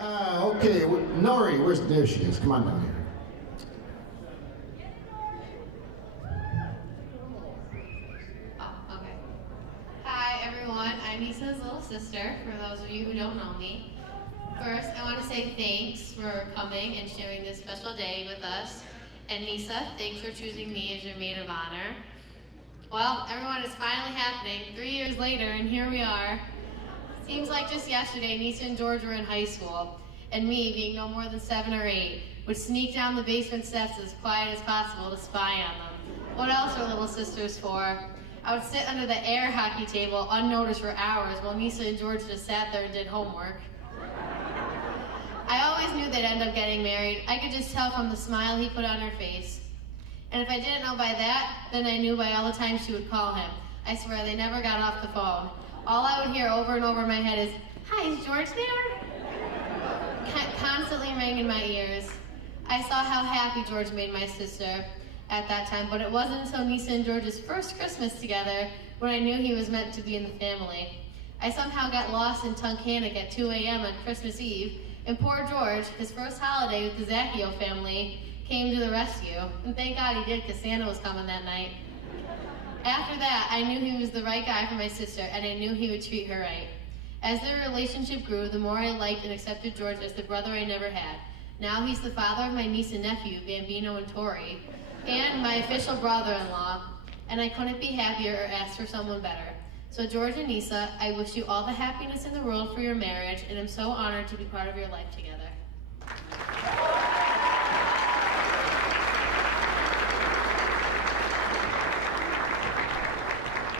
Okay, Nori, there she is. Come on down here. Oh, okay. Hi, everyone. I'm Nisa's little sister, for those of you who don't know me. First, I want to say thanks for coming and sharing this special day with us. And Nisa, thanks for choosing me as your maid of honor. Well, everyone, it's finally happening. 3 years later, and here we are. Seems like just yesterday, Nisa and George were in high school, and me, being no more than 7 or 8, would sneak down the basement steps as quiet as possible to spy on them. What else are little sisters for? I would sit under the air hockey table unnoticed for hours while Nisa and George just sat there and did homework. I always knew they'd end up getting married. I could just tell from the smile he put on her face. And if I didn't know by that, then I knew by all the times she would call him. I swear, they never got off the phone. All I would hear over and over in my head is, "Hi, is George there?" Constantly rang in my ears. I saw how happy George made my sister at that time, but it wasn't until Nisa and George's first Christmas together when I knew he was meant to be in the family. I somehow got lost in Tunkhannock at 2 a.m. on Christmas Eve, and poor George, his first holiday with the Zaccheo family, came to the rescue. And thank God he did, because Santa was coming that night. After that, I knew he was the right guy for my sister, and I knew he would treat her right. As their relationship grew, the more I liked and accepted George as the brother I never had. Now he's the father of my niece and nephew, Bambino and Tori, and my official brother-in-law, and I couldn't be happier or ask for someone better. So George and Nisa, I wish you all the happiness in the world for your marriage, and I'm so honored to be part of your life together.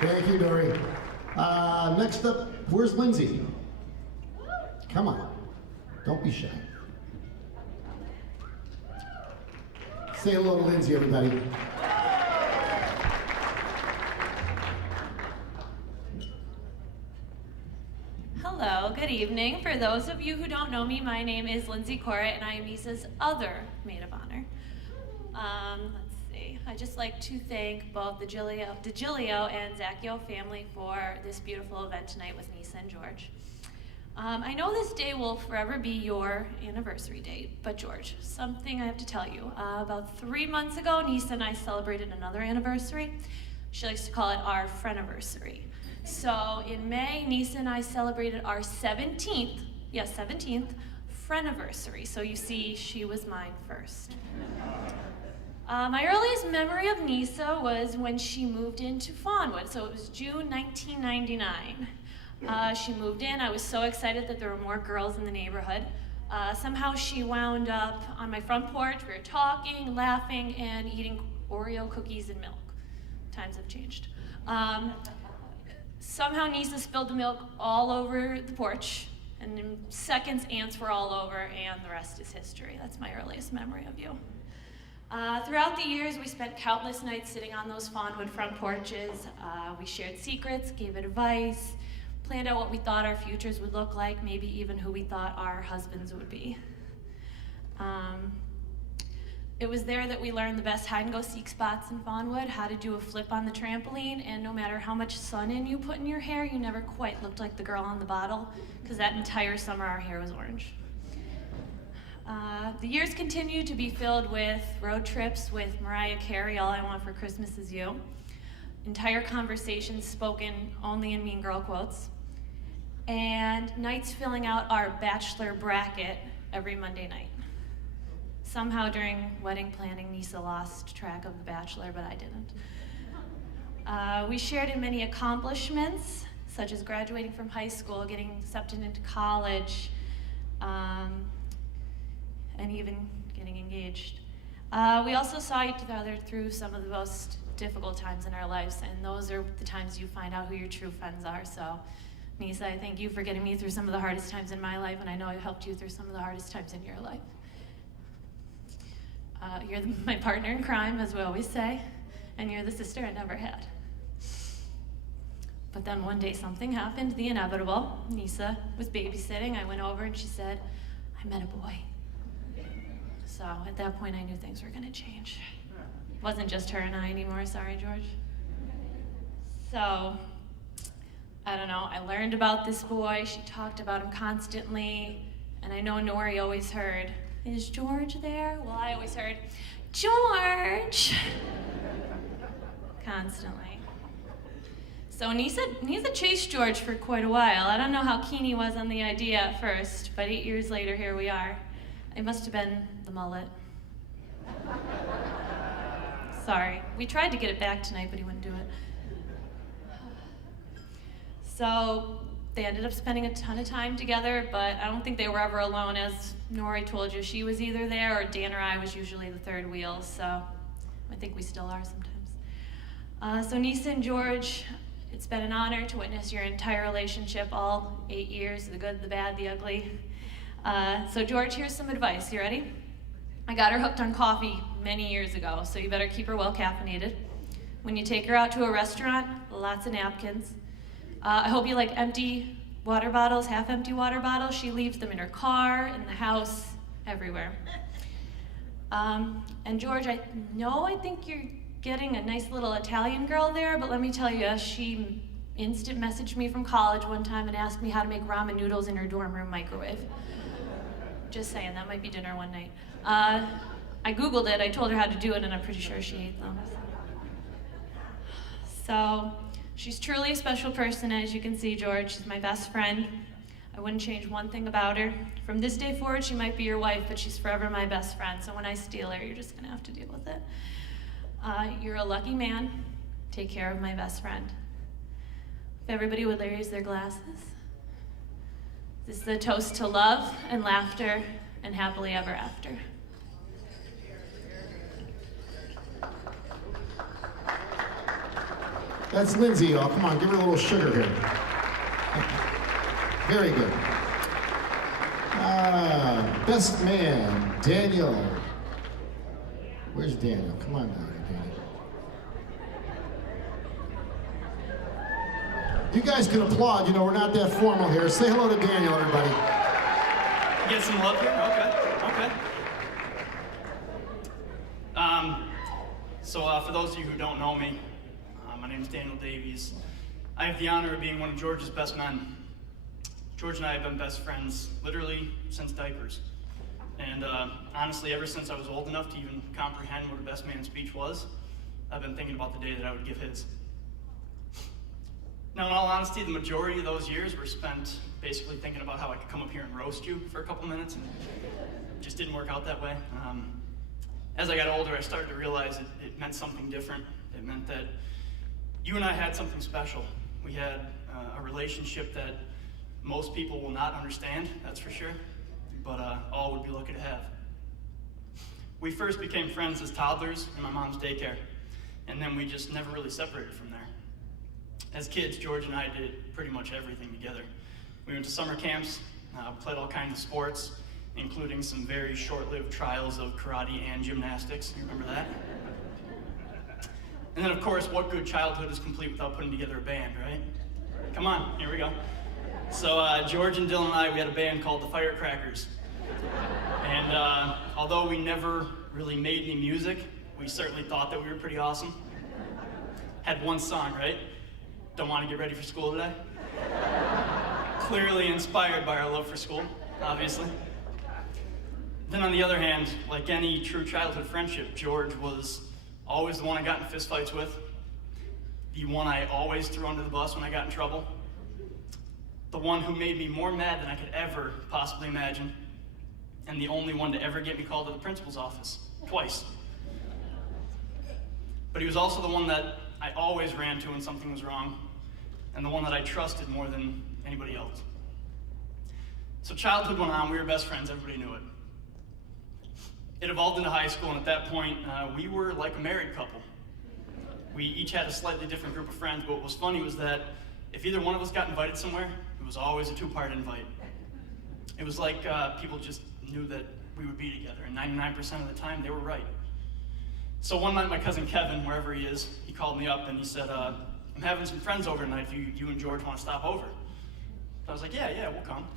Thank you, Dory. Next up, where's Lindsay? Come on. Don't be shy. Say hello to Lindsay, everybody. Hello, good evening. For those of you who don't know me, my name is Lindsay Cora, and I am Nisa's other maid of honor. Let's see. I'd just like to thank both the Degilio and Zaccheo family for this beautiful event tonight with Nisa and George. I know this day will forever be your anniversary date, but George, something I have to tell you. About 3 months ago, Nisa and I celebrated another anniversary. She likes to call it our friendiversary. So in May, Nisa and I celebrated our 17th friendiversary. So you see, she was mine first. My earliest memory of Nisa was when she moved into Fawnwood, so it was June 1999. She moved in. I was so excited that there were more girls in the neighborhood. Somehow she wound up on my front porch. We were talking, laughing, and eating Oreo cookies and milk. Times have changed. Somehow Nisa spilled the milk all over the porch, and in seconds ants were all over, and the rest is history. That's my earliest memory of you. Throughout the years, we spent countless nights sitting on those Fawnwood front porches. We shared secrets, gave advice, planned out what we thought our futures would look like, maybe even who we thought our husbands would be. It was there that we learned the best hide-and-go-seek spots in Fawnwood, how to do a flip on the trampoline, and no matter how much sun-in you put in your hair, you never quite looked like the girl on the bottle, because that entire summer our hair was orange. The years continue to be filled with road trips with Mariah Carey, All I Want for Christmas Is You, entire conversations spoken only in mean girl quotes, and nights filling out our bachelor bracket every Monday night. Somehow during wedding planning, Nisa lost track of the bachelor, but I didn't. We shared in many accomplishments, such as graduating from high school, getting accepted into college, and even getting engaged. We also saw each other through some of the most difficult times in our lives, and those are the times you find out who your true friends are. So, Nisa, I thank you for getting me through some of the hardest times in my life, and I know I helped you through some of the hardest times in your life. You're my partner in crime, as we always say, and you're the sister I never had. But then one day something happened, the inevitable. Nisa was babysitting. I went over and she said, "I met a boy." So at that point I knew things were gonna change. It wasn't just her and I anymore, sorry, George. So, I don't know, I learned about this boy. She talked about him constantly. And I know Nori always heard, "Is George there?" Well, I always heard, "George!" Constantly. So Nisa chased George for quite a while. I don't know how keen he was on the idea at first, but 8 years later, here we are. It must have been the mullet. Sorry. We tried to get it back tonight, but he wouldn't do it. So they ended up spending a ton of time together, but I don't think they were ever alone. As Nori told you, she was either there or Dan or I was usually the third wheel, so I think we still are sometimes. So Nisa and George, it's been an honor to witness your entire relationship, all 8 years, the good, the bad, the ugly. So George, here's some advice. You ready? I got her hooked on coffee many years ago, so you better keep her well caffeinated. When you take her out to a restaurant, lots of napkins. I hope you like empty water bottles, half-empty water bottles. She leaves them in her car, in the house, everywhere. And George, I think you're getting a nice little Italian girl there, but let me tell you, she instant messaged me from college one time and asked me how to make ramen noodles in her dorm room microwave. Just saying, that might be dinner one night. I Googled it, I told her how to do it, and I'm pretty sure she ate them. So, she's truly a special person, as you can see, George. She's my best friend. I wouldn't change one thing about her. From this day forward, she might be your wife, but she's forever my best friend, so when I steal her, you're just gonna have to deal with it. You're a lucky man. Take care of my best friend. If everybody would raise their glasses. This is the toast to love and laughter and happily ever after. That's Lindsay, y'all. Come on, give her a little sugar here. Very good. Best man, Daniel. Where's Daniel? Come on down here, Daniel. You guys can applaud. You know, we're not that formal here. Say hello to Daniel, everybody. Get some love here? Okay. So for those of you who don't know me, my name is Daniel Davies. I have the honor of being one of George's best men. George and I have been best friends literally since diapers. And honestly, ever since I was old enough to even comprehend what a best man speech was, I've been thinking about the day that I would give his. Now, in all honesty, the majority of those years were spent basically thinking about how I could come up here and roast you for a couple minutes, and it just didn't work out that way. As I got older, I started to realize it meant something different. It meant that you and I had something special. We had a relationship that most people will not understand, that's for sure, but all would be lucky to have. We first became friends as toddlers in my mom's daycare, and then we just never really separated from there. As kids, George and I did pretty much everything together. We went to summer camps, played all kinds of sports, including some very short-lived trials of karate and gymnastics. You remember that? And then, of course, what good childhood is complete without putting together a band, right? Come on, here we go. So George and Dylan and I, we had a band called the Firecrackers. And although we never really made any music, we certainly thought that we were pretty awesome. Had one song, right? Don't want to get ready for school today? Clearly inspired by our love for school, obviously. Then on the other hand, like any true childhood friendship, George was always the one I got in fistfights with, the one I always threw under the bus when I got in trouble, the one who made me more mad than I could ever possibly imagine, and the only one to ever get me called to the principal's office, twice. But he was also the one that I always ran to when something was wrong, and the one that I trusted more than anybody else. So childhood went on, we were best friends, everybody knew it. It evolved into high school, and at that point, we were like a married couple. We each had a slightly different group of friends, but what was funny was that if either one of us got invited somewhere, it was always a two-part invite. It was like people just knew that we would be together, and 99% of the time, they were right. So one night, my cousin Kevin, wherever he is, he called me up and he said, I'm having some friends over tonight if you and George want to stop over. So I was like, yeah, we'll come.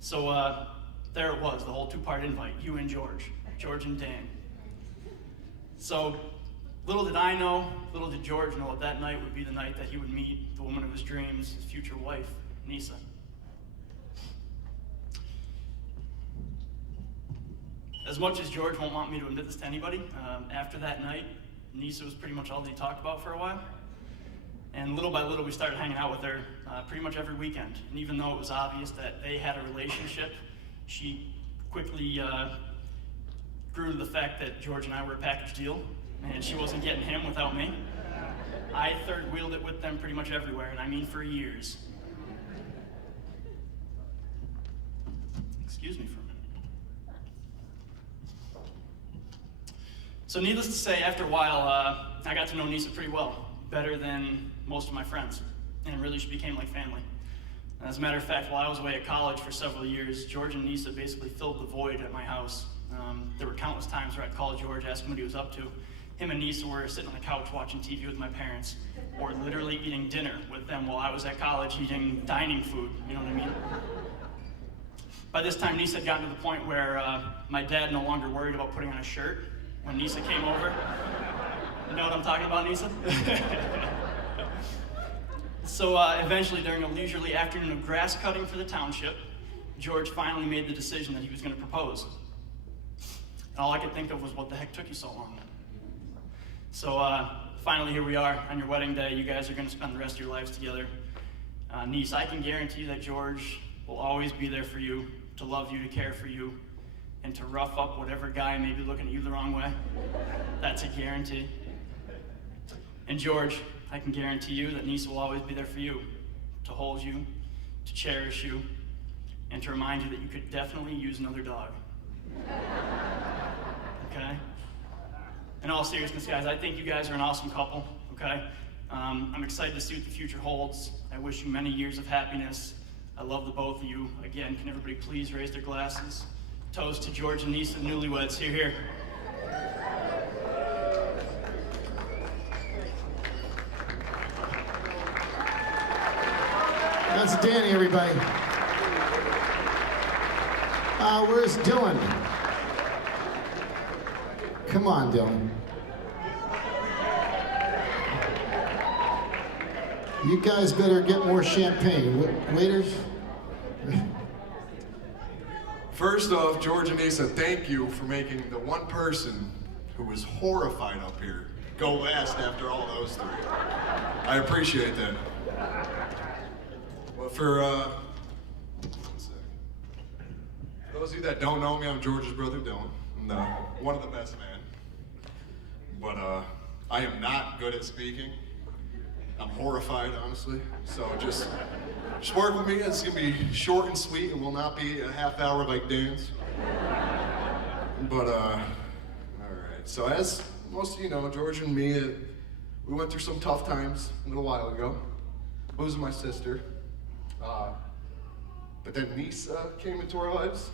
So there it was, the whole two-part invite, you and George and Dan. So little did I know, little did George know that that night would be the night that he would meet the woman of his dreams, his future wife, Nisa. as much as George won't want me to admit this to anybody, after that night, Nisa was pretty much all that he talked about for a while. And little by little, we started hanging out with her pretty much every weekend. And even though it was obvious that they had a relationship, she quickly grew to the fact that George and I were a package deal, and she wasn't getting him without me. I third-wheeled it with them pretty much everywhere, and I mean for years. Excuse me for a minute. So needless to say, after a while, I got to know Nisa pretty well, better than most of my friends, and really she became like family. As a matter of fact, while I was away at college for several years, George and Nisa basically filled the void at my house. There were countless times where I'd call George, ask him what he was up to. Him and Nisa were sitting on the couch watching TV with my parents, or literally eating dinner with them while I was at college eating dining food, you know what I mean? By this time, Nisa had gotten to the point where my dad no longer worried about putting on a shirt when Nisa came over. You know what I'm talking about, Nisa? So eventually, during a leisurely afternoon of grass cutting for the township, George finally made the decision that he was going to propose. And all I could think of was, what the heck took you so long? So finally, here we are on your wedding day. You guys are going to spend the rest of your lives together. Niece, I can guarantee that George will always be there for you, to love you, to care for you, and to rough up whatever guy may be looking at you the wrong way. That's a guarantee. And George, I can guarantee you that Nisa will always be there for you, to hold you, to cherish you, and to remind you that you could definitely use another dog. Okay? In all seriousness, guys, I think you guys are an awesome couple, okay? I'm excited to see what the future holds. I wish you many years of happiness. I love the both of you. Again, can everybody please raise their glasses? Toast to George and Nisa, newlyweds. Hear, hear. That's Danny, everybody. Where's Dylan? Come on, Dylan. You guys better get more champagne. Waiters? First off, George and Nisa, thank you for making the one person who was horrified up here go last after all those three. I appreciate that. Well, for those of you that don't know me, I'm George's brother, Dylan. I'm one of the best men. But I am not good at speaking. I'm horrified, honestly. So just work with me. It's gonna be short and sweet. It will not be a half hour like Dan's. But all right. So as most of you know, George and me, we went through some tough times a little while ago. Losing my sister. But then Nisa came into our lives.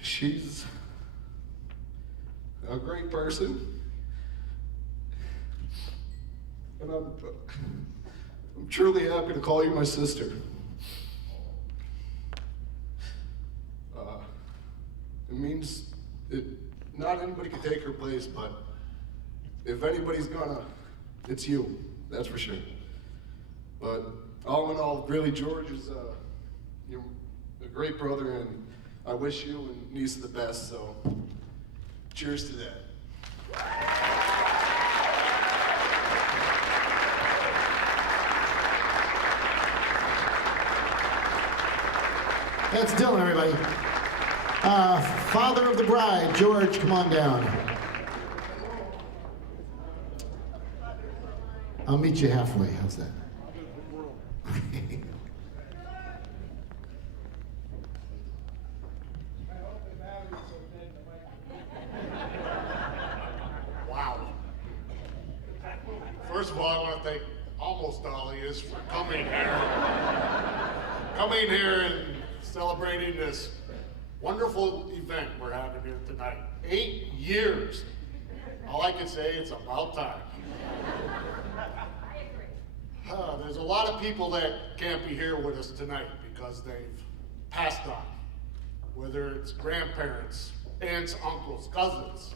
She's a great person, and I'm truly happy to call you my sister. It means not anybody can take her place, but if anybody's gonna, it's you, that's for sure. But all in all, really, George is you're a great brother, and I wish you and Nisa the best, so cheers to that. That's Dylan, everybody. Father of the bride, George, come on down. I'll meet you halfway, how's that? Wow. First of all, I want to thank almost all of you for coming here. Coming here and celebrating this wonderful event we're having here tonight. 8 years. All I can say, it's about time. There's a lot of people that can't be here with us tonight because they've passed on. Whether it's grandparents, aunts, uncles, cousins,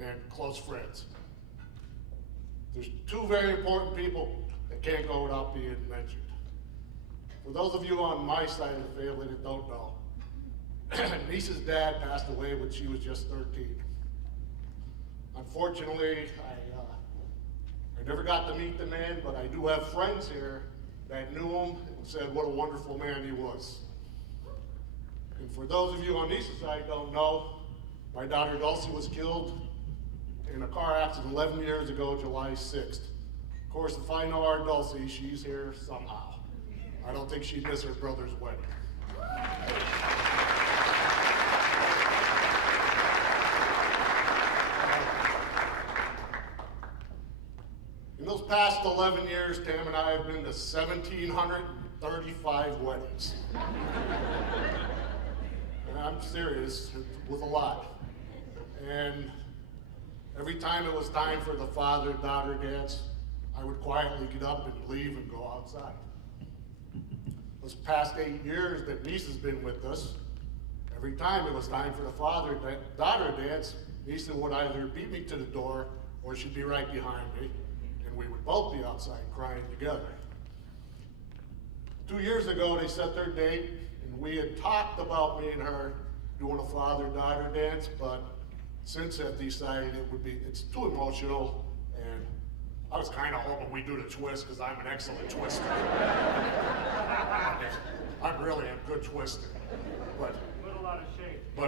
and close friends. There's two very important people that can't go without being mentioned. For those of you on my side of the family that don't know, Niece's dad passed away when she was just 13. Unfortunately, I never got to meet the man, but I do have friends here that knew him and said what a wonderful man he was. And for those of you on Niece's side don't know, my daughter Dulcie was killed in a car accident 11 years ago, July 6th. Of course, if I know our Dulcie, she's here somehow. I don't think she'd miss her brother's wedding. In those past 11 years, Tam and I have been to 1,735 weddings. And I'm serious, it was a lot. And every time it was time for the father-daughter dance, I would quietly get up and leave and go outside. Those past 8 years that Niece has been with us, every time it was time for the father-daughter dance, Niece would either beat me to the door or she'd be right behind me, and we would both be outside crying together. 2 years ago, they set their date, and we had talked about me and her doing a father-daughter dance, but since have decided it's too emotional, and I was kind of hoping we'd do the twist because I'm an excellent twister. I'm really a good twister, but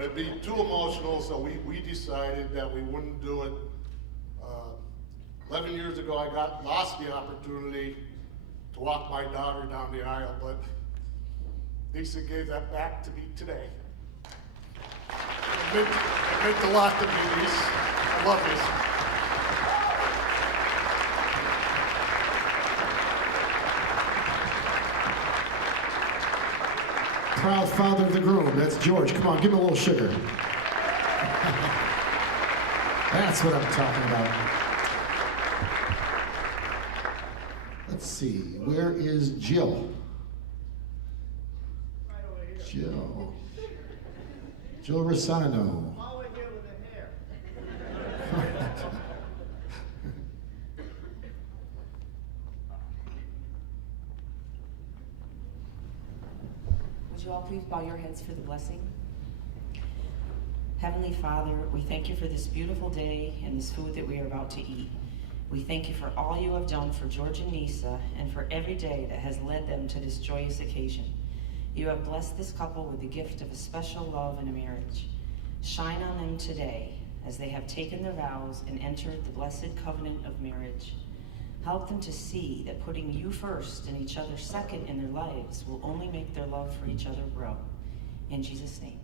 it'd be too emotional, so we decided that we wouldn't do it. 11 years ago, I lost the opportunity to walk my daughter down the aisle, but Lisa gave that back to me today. It meant a lot to me, Lisa. I love you. Proud father of the groom. That's George. Come on, give him a little sugar. That's what I'm talking about. Let's see. Where is Jill? Right over here. Jill. Jill Rosano. All over here with the hair. Would you all please bow your heads for the blessing? Heavenly Father, we thank you for this beautiful day and this food that we are about to eat. We thank you for all you have done for George and Nisa and for every day that has led them to this joyous occasion. You have blessed this couple with the gift of a special love and a marriage. Shine on them today as they have taken their vows and entered the blessed covenant of marriage. Help them to see that putting you first and each other second in their lives will only make their love for each other grow. In Jesus' name.